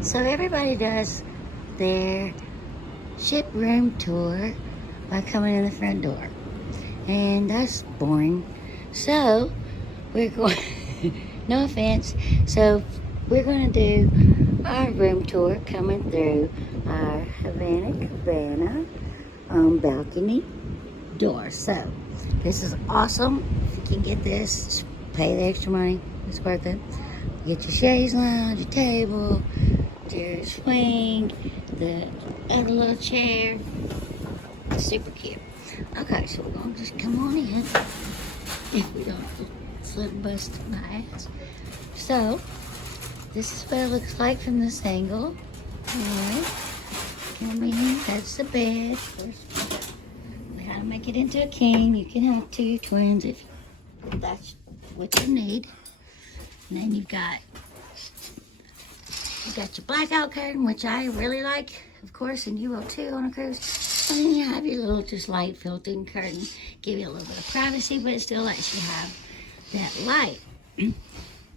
So everybody does their ship room tour by coming in the front door. And that's boring. So we're going, no offense, so we're going to do our room tour coming through our Havana balcony door. So this is awesome. If you can get this, just pay the extra money. It's worth it. Get your chaise lounge, your table, your swing, the other little chair. It's super cute. Okay, so we're gonna just come on in if we don't slip and bust my ass. So this is what it looks like from this angle. Alright. Come in, that's the bed. Of course, we gotta make it into a king. You can have two twins if that's what you need. And then you've got your blackout curtain, which I really like, of course, and you will too on a cruise. And then you have your little just light filtering curtain. Give you a little bit of privacy, but it still lets you have that light.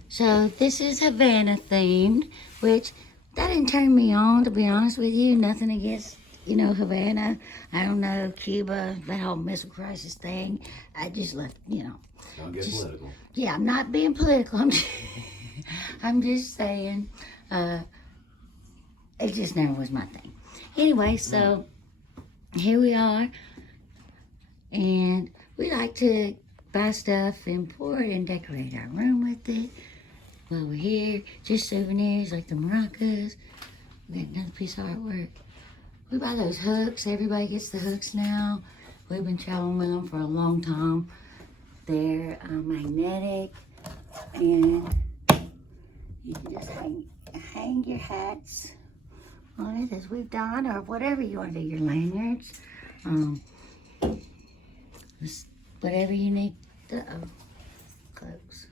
So this is Havana themed, which that didn't turn me on, to be honest with you. Nothing against, Havana. I don't know, Cuba, that whole missile crisis thing. I just left, Don't get political. Yeah, I'm not being political. I'm just saying, it just never was my thing. Anyway, so here we are, and we like to buy stuff, import, and decorate our room with it while we're here. Just souvenirs like the maracas. We got another piece of artwork. We buy those hooks. Everybody gets the hooks now. We've been traveling with them for a long time. They're magnetic, and you can just hang your hats on it as we've done, or whatever you want to do, your lanyards, whatever you need, close,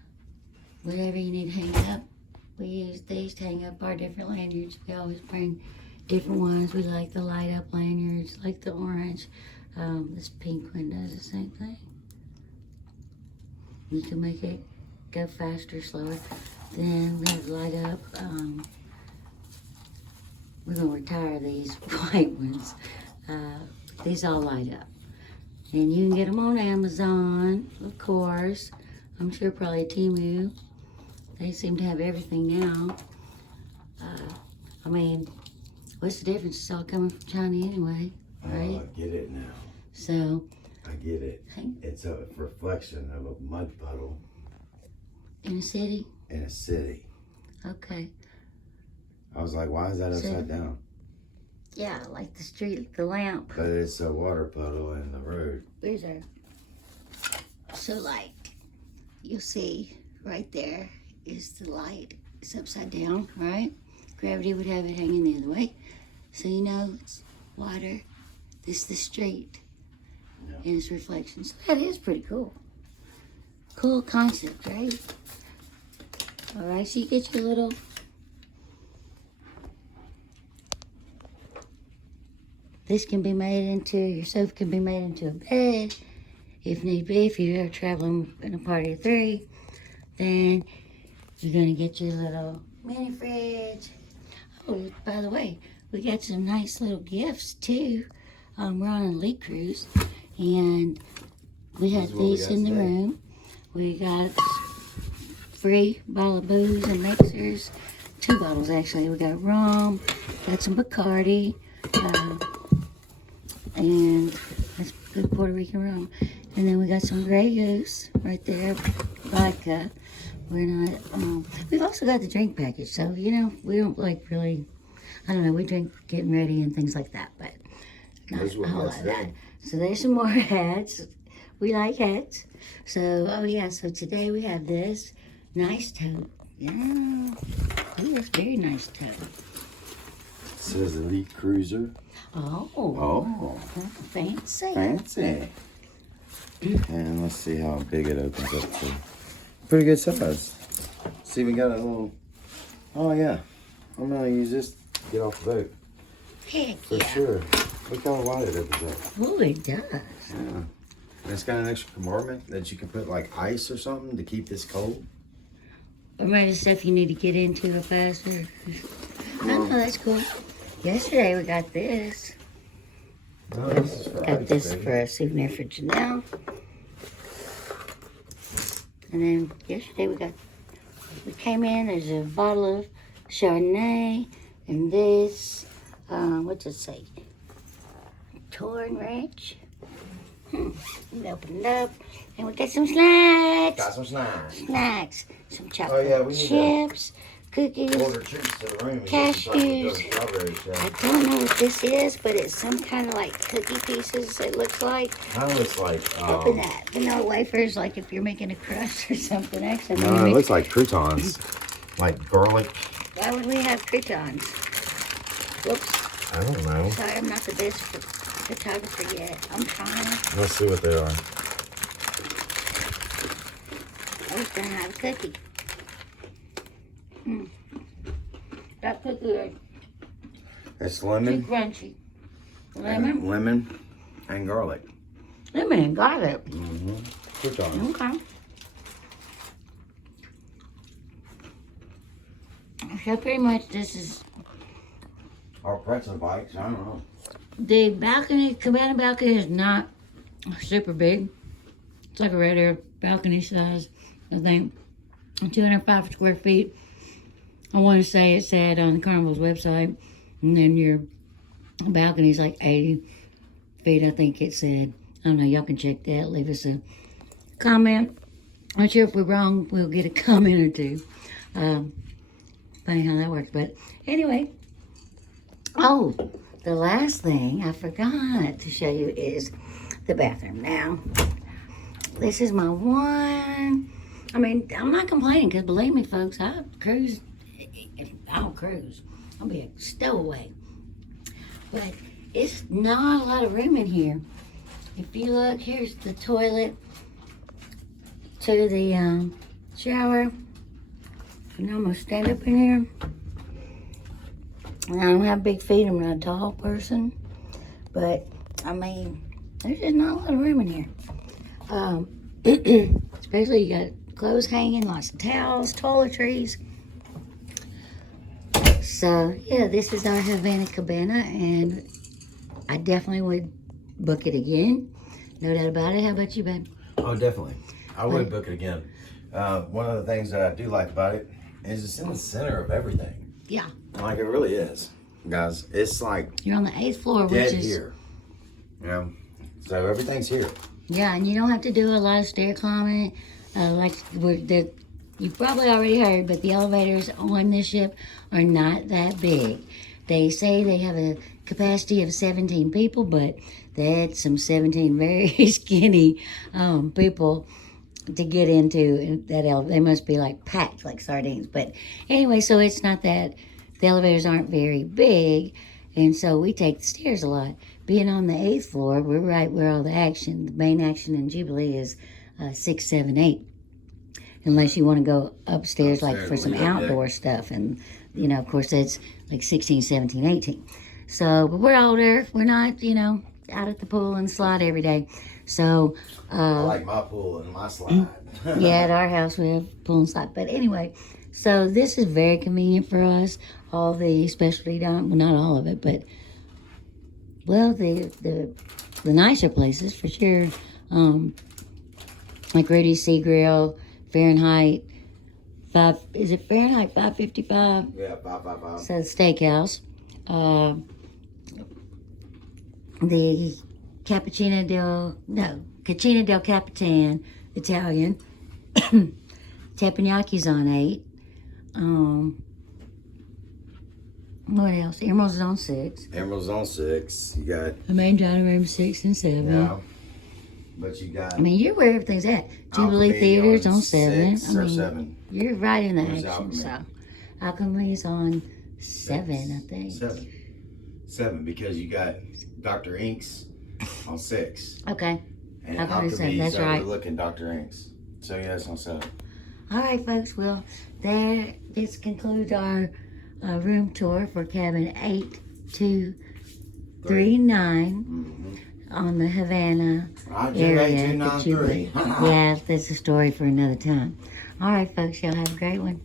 whatever you need to hang up. We use these to hang up our different lanyards. We always bring different ones. We like the light up lanyards, like the orange. This pink one does the same thing. You can make it go faster, slower. Then we have light up. We're gonna retire these white ones. These all light up. And you can get them on Amazon, of course. I'm sure probably Temu. They seem to have everything now. What's the difference? It's all coming from China anyway, right? Oh, I get it now. So. I get it. It's a reflection of a mud puddle. In a city? In a city. Okay. I was like, why is that upside down? Yeah, like the street, the lamp. But it's a water puddle in the road. Where's our? So like, you'll see right there is the light. It's upside down, right? Gravity would have it hanging the other way. So it's water. This is the street. Yeah. And its reflection. So that is pretty cool. Cool concept, right? All right, so you get your little this can be made into, your sofa can be made into a bed, if need be. If you're ever traveling in a party of three, then you're gonna get your little mini fridge. Oh, by the way, we got some nice little gifts too. We're on an elite cruise, and we had these in the room. We got free bottle of booze and mixers, 2 bottles actually. We got rum, got some Bacardi, and that's good Puerto Rican rum. And then we got some Grey Goose right there, vodka. We're not, we've also got the drink package. So, we don't like really, I don't know, we drink getting ready and things like that, but not a whole lot of that. So there's some more hats. We like hats. So, so today we have this nice tote. Yeah, it's very nice tote. It says Elite Cruiser. Oh, fancy. Fancy. And let's see how big it opens up to. Pretty good size. See, we got a little, oh yeah. I'm gonna use this to get off the boat. Heck For yeah. sure. Look how wide it opens up. Oh, it does. Yeah. And it's got an extra compartment that you can put like ice or something to keep this cold. Or maybe stuff you need to get into faster. Oh, that's cool. Yesterday we got this. No, this is for Got ice, this baby. for a souvenir for Janelle. And then yesterday we came in, there's a bottle of Chardonnay and this, what's it say? Torn Ranch. We opened it up and we got some snacks. Got some snacks. Snacks. Some chocolate We need chips, cookies. Order treats to the room. and Cashews. get some strawberry I stuff. don't know what this is, but it's some kind of like cookie pieces, it looks like. Mine looks like. Open that. Vanilla wafers, like if you're making a crust or something. Actually, No, it looks like croutons. Like garlic. why would we have croutons? Whoops. I don't know. Sorry, I'm not the best photographer yet. I'm trying. Let's see what they are. I was gonna have a cookie. That cookie is It's too lemon. crunchy. and- Lemon? Lemon and garlic. Lemon and garlic. Mm-hmm. Croutons. Okay. So pretty much this is Or pretzel bites. I don't know. the balcony. Cabana balcony is not super big. It's like a regular balcony size. I think 205 square feet. I want to say it said on the Carnival's website, and then your balcony is like 80 feet. I think it said. I don't know. Y'all can check that. Leave us a comment. Not sure if we're wrong. We'll get a comment or two. Funny how that works. But anyway. Oh, the last thing I forgot to show you is the bathroom. Now, this is my one. I mean, I'm not complaining because believe me, folks, I'll cruise. I'll be a stowaway. But it's not a lot of room in here. If you look, here's the toilet to the shower. And I'm gonna stand up in here. And I don't have big feet. I'm not a tall person, but I mean, there's just not a lot of room in here. Especially you got clothes hanging, lots of towels, toiletries. So yeah, this is our Havana Cabana, and I definitely would book it again. No doubt about it. How about you, babe? Oh, definitely. I would book it again. One of the things that I do like about it is it's in the center of everything. Yeah. Like it really is, guys. It's like You're on the 8th floor, which dead is here. You know, so everything's here. yeah, and you don't have to do a lot of stair climbing. You probably already heard, but the elevators on this ship are not that big. They say they have a capacity of 17 people, but that's some 17 very skinny people to get into that elevator. They must be like packed like sardines. But anyway, so it's not that the elevators aren't very big, and so we take the stairs a lot. Being on the 8th floor, we're right where all the action, the main action in Jubilee is 6, 7, 8. Unless you want to go upstairs like for some outdoor stuff. And, you know, of course, that's like 16, 17, 18. So, but we're older. We're not, you know, out at the pool and slide every day. So, I like my pool and my slide. yeah, at our house we have pool and slide. But anyway, so this is very convenient for us. All the specialty dining, well, not all of it, but, well, the nicer places for sure. Like Rudy's Sea Grill, Fahrenheit 555? Yeah, 555. So the steakhouse. The Cucina del Capitan, Italian. Teppanyaki's on 8. What else? Emerald's is on 6. Emerald's on 6. You got, The main dining room 6 and 7. yeah. But you got I mean, you're where everything's at. Jubilee Alchemy Theater's on 7. 6 or 7. You're right in the Where's action. Alchemy? So, Alchemy's on 7, I think. 7 because you got Dr. Inks on 6. Okay. And Alchemy's 7, Alchemy's that's right. overlooking Dr. Inks. So yeah, it's on 7. All right, folks. Well, this concludes our room tour for cabin 8239 on the Havana Roger, area. 8293. Yeah, that's a story for another time. All right, folks. Y'all have a great one.